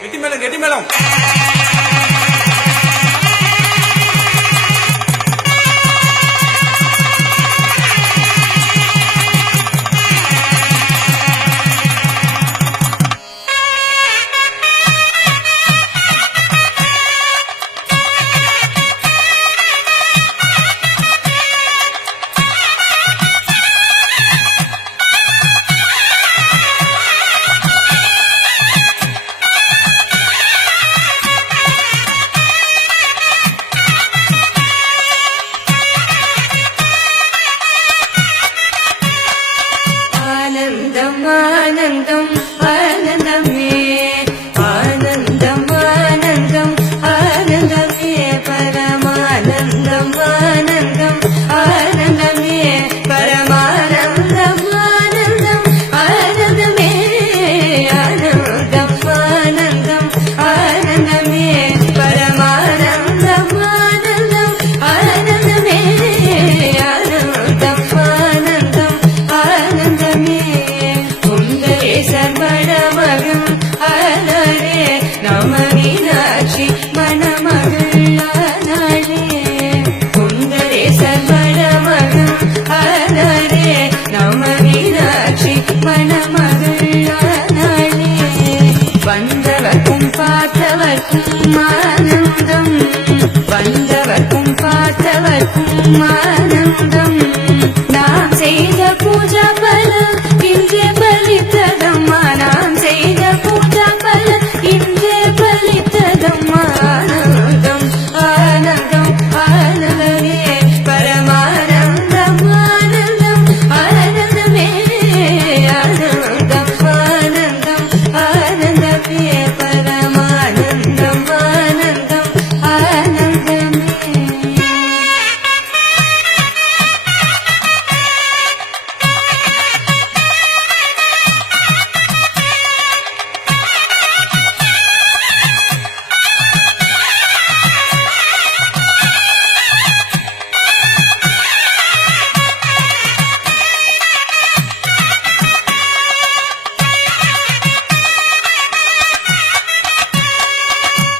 கெட்டி மேளம் கெட்டி மேளம். ஆனந்தம் ஆனந்தம் ஆனந்தமே ஆனந்தம் ஆனந்தம் ஆனந்தமே பரமானந்தம் ஆனந்தம் ஆனந்தமே பரமானந்தம் ஆனந்தம் ஆனந்தமே ஆனந்தம் ஆனந்தம் ஆனந்தமே பரமானந்தம் ஆனந்தம் ஆனந்தமே ஆனந்தம் ஆனந்தம் ஆனந்தமே சர்வணமகம் ஆனாரே நம மீனாட்சி மணமகள் ஆனாரே குந்தரே சர்வணமகம் ஆனாரே நம மீனாட்சி மணமகள் ஆனாரே வந்தவர்க்கும் பார்த்தவர்க்கும் ஆனந்தம் வந்தவர்க்கும் பார்த்தவர்க்கும் ஆனந்தம்